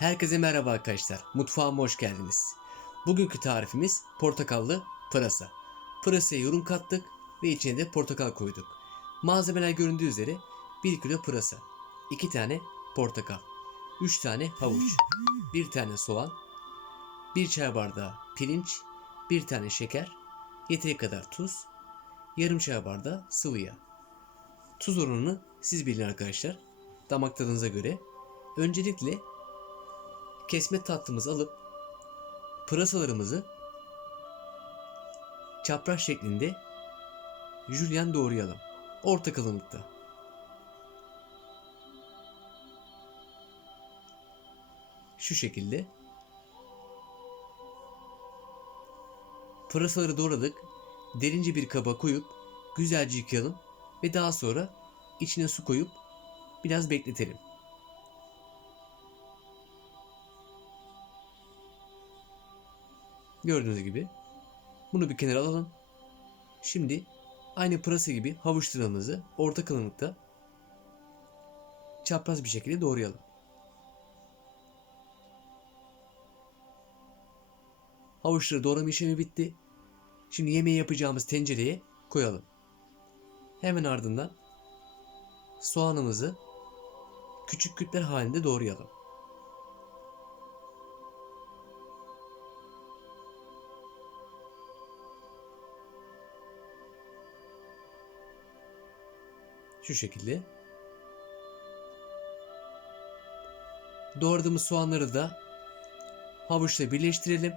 Herkese merhaba arkadaşlar. Mutfağıma hoş geldiniz. Bugünkü tarifimiz portakallı pırasa. Pırasaya yorum kattık ve içine de portakal koyduk. Malzemeler göründüğü üzere 1 kilo pırasa, 2 tane portakal, 3 tane havuç, 1 tane soğan, 1 çay bardağı pirinç, 1 tane şeker, yeteri kadar tuz, yarım çay bardağı sıvı yağ. Tuz oranını siz bilin arkadaşlar. Damak tadınıza göre. Öncelikle kesme tatlımızı alıp pırasalarımızı çapraz şeklinde jülyen doğrayalım. Orta kalınlıkta. Şu şekilde. Pırasaları doğradık. Derince bir kaba koyup güzelce yıkayalım ve daha sonra içine su koyup biraz bekletelim. Gördüğünüz gibi. Bunu bir kenara alalım. Şimdi aynı pırasa gibi havuç tırnağımızı orta kalınlıkta çapraz bir şekilde doğrayalım. Havuçları doğrama işlemi bitti. Şimdi yemeği yapacağımız tencereye koyalım. Hemen ardından soğanımızı küçük kütler halinde doğrayalım. Şu şekilde. Doğradığımız soğanları da havuçla birleştirelim.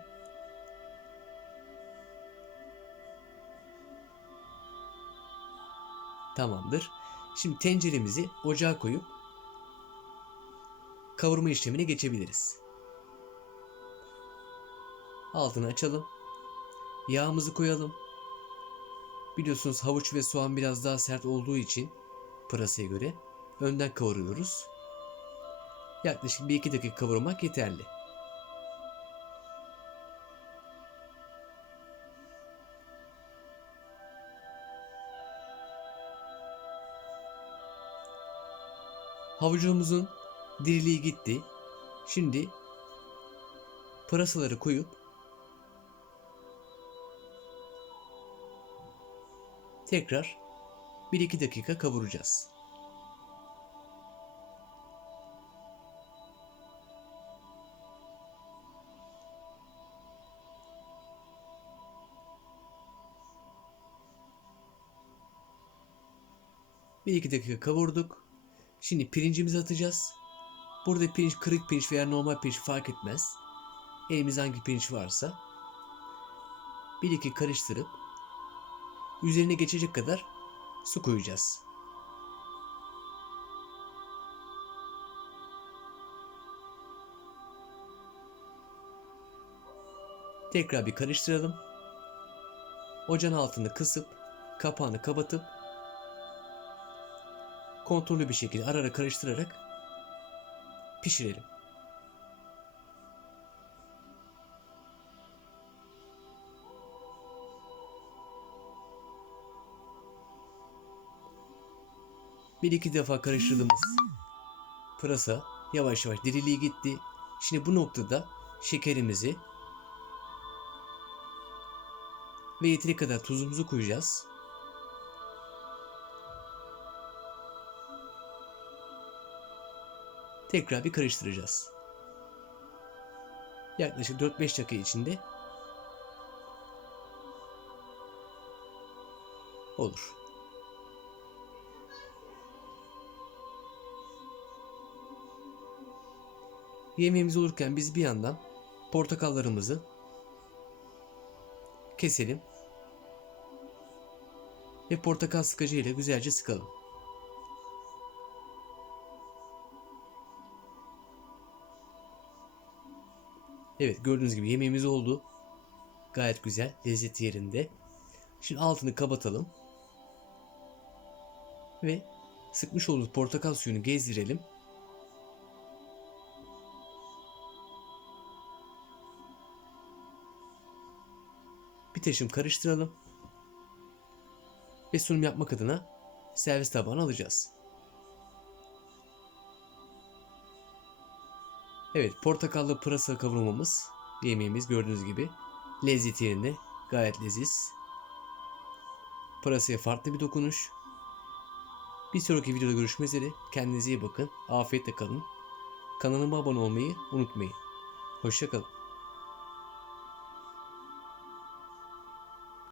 Tamamdır. Şimdi tenceremizi ocağa koyup kavurma işlemine geçebiliriz. Altını açalım. Yağımızı koyalım. Biliyorsunuz havuç ve soğan biraz daha sert olduğu için pırasaya göre önden kavuruyoruz. Yaklaşık 1-2 dakika kavurmak yeterli. Havucumuzun diriliği gitti. Şimdi pırasaları koyup tekrar 1-2 dakika kavuracağız. Bir iki dakika kavurduk. Şimdi pirincimizi atacağız. Burada pirinç kırık pirinç veya normal pirinç fark etmez. Elimizde hangi pirinç varsa. Bir iki karıştırıp üzerine geçecek kadar su koyacağız. Tekrar bir karıştıralım. Ocağın altını kısıp kapağını kapatıp kontrollü bir şekilde ara ara karıştırarak pişirelim. Bir iki defa karıştırdığımız pırasa yavaş yavaş diriliği gitti. Şimdi bu noktada şekerimizi ve yeteri kadar tuzumuzu koyacağız. Tekrar bir karıştıracağız. Yaklaşık 4-5 dakika içinde olur. Yemeğimiz olurken biz bir yandan portakallarımızı keselim ve portakal sıkacı ile güzelce sıkalım. Evet gördüğünüz gibi yemeğimiz oldu. Gayet güzel. Lezzeti yerinde. Şimdi altını kapatalım. Ve sıkmış olduğumuz portakal suyunu gezdirelim. Bir taşım karıştıralım. Ve sunum yapmak adına servis tabağına alacağız. Evet portakallı pırasa kavurmamız yemeğimiz gördüğünüz gibi lezzeti yerinde gayet leziz. Pırasaya farklı bir dokunuş. Bir sonraki videoda görüşmek üzere. Kendinize iyi bakın. Afiyetle kalın. Kanalıma abone olmayı unutmayın. Hoşçakalın.